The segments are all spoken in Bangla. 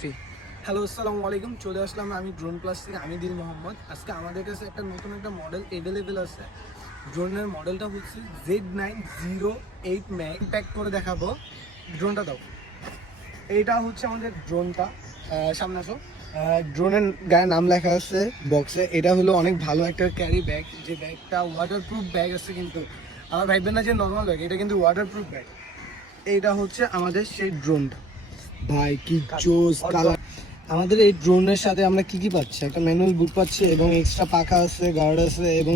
হ্যালো, আসসালামু আলাইকুম। চলে আসলাম আমি ড্রোন প্লাস থেকে, আমি দিল মোহাম্মদ। আজকে আমাদের কাছে নতুন একটা মডেল অ্যাভেলেবেল আছে। ড্রোনের মডেলটা হচ্ছে Z908 ম্যাক। প্যাক করে দেখাবো। ড্রোনটা দাও। এইটা হচ্ছে আমাদের ড্রোনটা। সামনে আসো। ড্রোনের গায়ে নাম লেখা আছে বক্সে। এটা হলো অনেক ভালো একটা ক্যারি ব্যাগ, যে ব্যাগটা ওয়াটারপ্রুফ ব্যাগ আছে। কিন্তু আমার ভাববেন না যে নর্মাল ব্যাগ, এটা কিন্তু ওয়াটারপ্রুফ ব্যাগ। এইটা হচ্ছে আমাদের সেই ড্রোনটা। ভাই কি জোস কালার! আমাদের এই ড্রোনের সাথে আমরা কি পাচ্ছি, একটা ম্যানুয়াল বুক পাচ্ছি এবং এক্সট্রা পাখা আছে, গার্ড আছে এবং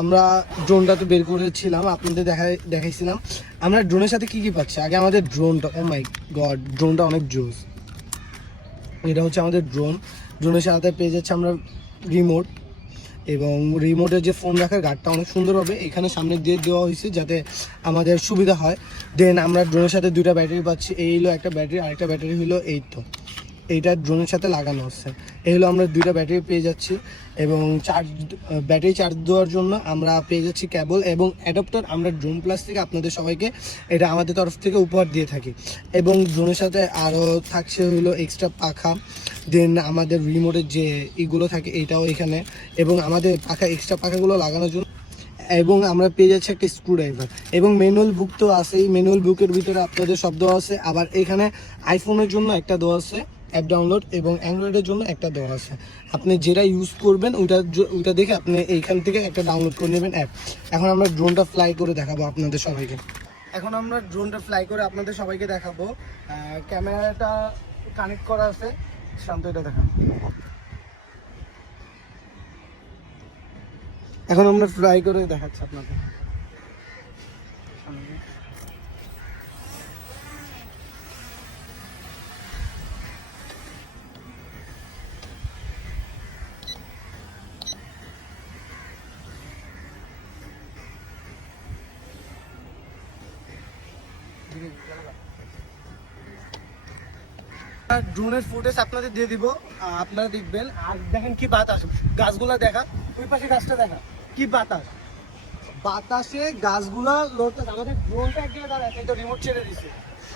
আমরা ড্রোনটা তো বের করেছিলাম, আপনাদের দেখাইছিলাম। আমরা ড্রোনের সাথে কি পাচ্ছি। আগে আমাদের ড্রোনটা, ও মাই গড, ড্রোনটা অনেক জোস। এটা হচ্ছে আমাদের ড্রোনের সাথে পেয়ে যাচ্ছে আমরা রিমোট, এবং রিমোটের যে ফোন রাখার গার্ডটা অনেক সুন্দর হবে এখানে সামনে দিয়ে দেওয়া হয়েছে যাতে আমাদের সুবিধা হয়। দেন আমরা ড্রোনের সাথে দুইটা ব্যাটারি পাচ্ছি। এই হলো একটা ব্যাটারি, আরেকটা ব্যাটারি হলো এই তো এইটা ড্রোনের সাথে লাগানো হচ্ছে। এই হলো আমরা দুইটা ব্যাটারি পেয়ে যাচ্ছি, এবং ব্যাটারি চার্জ দেওয়ার জন্য আমরা পেয়ে যাচ্ছি কেবল এবং অ্যাডাপ্টার। আমরা ড্রোন প্লাস থেকে আপনাদের সবাইকে এটা আমাদের তরফ থেকে উপহার দিয়ে থাকি। এবং ড্রোনের সাথে আরও থাকছে হলো এক্সট্রা পাখা, দেন আমাদের রিমোটের যে ইগুলো থাকে এইটাও এখানে, এবং আমাদের পাখা এক্সট্রা পাখাগুলো লাগানোর জন্য। এবং আমরা পেয়ে যাচ্ছি একটা স্ক্রুড্রাইভার এবং ম্যানুয়াল বুক তো আছেই। ম্যানুয়াল বুকের ভিতরে আপনাদের সব দেওয়া আছে। আবার এখানে আইফোনের জন্য একটা দেওয়া আছে অ্যাপ ডাউনলোড, এবং অ্যান্ড্রয়েডের জন্য একটা দেওয়া আছে। আপনি যেটা ইউজ করবেন ওইটা দেখে আপনি এইখান থেকে একটা ডাউনলোড করে নেবেন অ্যাপ। এখন আমরা ড্রোনটা ফ্লাই করে দেখাবো আপনাদের সবাইকে। এখন আমরা ড্রোনটা ফ্লাই করে আপনাদের সবাইকে দেখাবো। ক্যামেরাটা কানেক্ট করা আছে, শান্ত এটা দেখাবো। এখন আমরা ফ্লাই করে দেখাচ্ছি আপনাদের। ড্রোনের ফুটেজ আপনাদের দিয়ে দিব, আপনারা দেখবেন। আর দেখেন কি বাতাস, গাছগুলা দেখা, ওই পাশে গাছটা দেখা, কি বাতাস! বাতাসে গাছগুলা লড়তেছে। আমাদের ড্রোনটা এক জায়গায় দাঁড়ায় আছে, এই তো রিমোট ছেড়ে দিছে।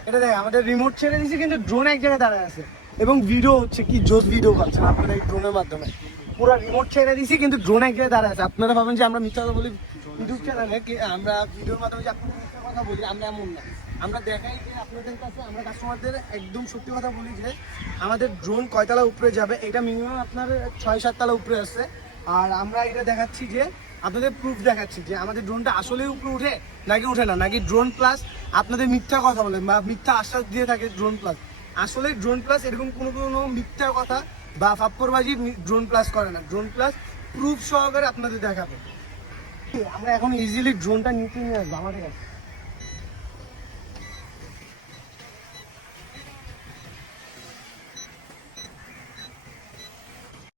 এটা দেখেন, আমাদের রিমোট ছেড়ে দিছে কিন্তু ড্রোন এক জায়গায় দাঁড়ায় আছে, এবং ভিডিও হচ্ছে। কি জোস ভিডিও পাচ্ছেন আপনারা এই ড্রোনের মাধ্যমে। পুরো রিমোট ছেড়ে দিছি কিন্তু ড্রোন এক জায়গায় দাঁড়ায় আছে। আপনারা ভাবেন যে আমরা মিথ্যা কথা বলি ইউটিউব চ্যানেলে, আমরা ভিডিওর মাধ্যমে যে আপনাদের মিথ্যা কথা বলি, আমরা এমন না। আমরা দেখাই যে আপনাদের কাছে, আমরা কাস্টমারদের একদম সত্যি কথা বলি যে আমাদের ড্রোন কয়তলা উপরে যাবে। এটা মিনিমাম আপনার 6-7 তলা উপরে আসছে। আর আমরা এটা দেখাচ্ছি যে আপনাদের প্রুফ দেখাচ্ছি যে আমাদের ড্রোনটা আসলেই উপরে উঠে নাকি উঠে না, নাকি ড্রোন প্লাস আপনাদের মিথ্যা কথা বলে বা মিথ্যা আশ্বাস দিয়ে থাকে ড্রোন প্লাস। আসলে ড্রোন প্লাস এরকম কোনো মিথ্যা কথা বা ফাপ্পরবাজি ড্রোন প্লাস করে না। ড্রোন প্লাস প্রুফ সহকারে আপনাদের দেখাবে। আমরা এখন ইজিলি ড্রোনটা নিতে নিয়ে আসবো আমাদের কাছে।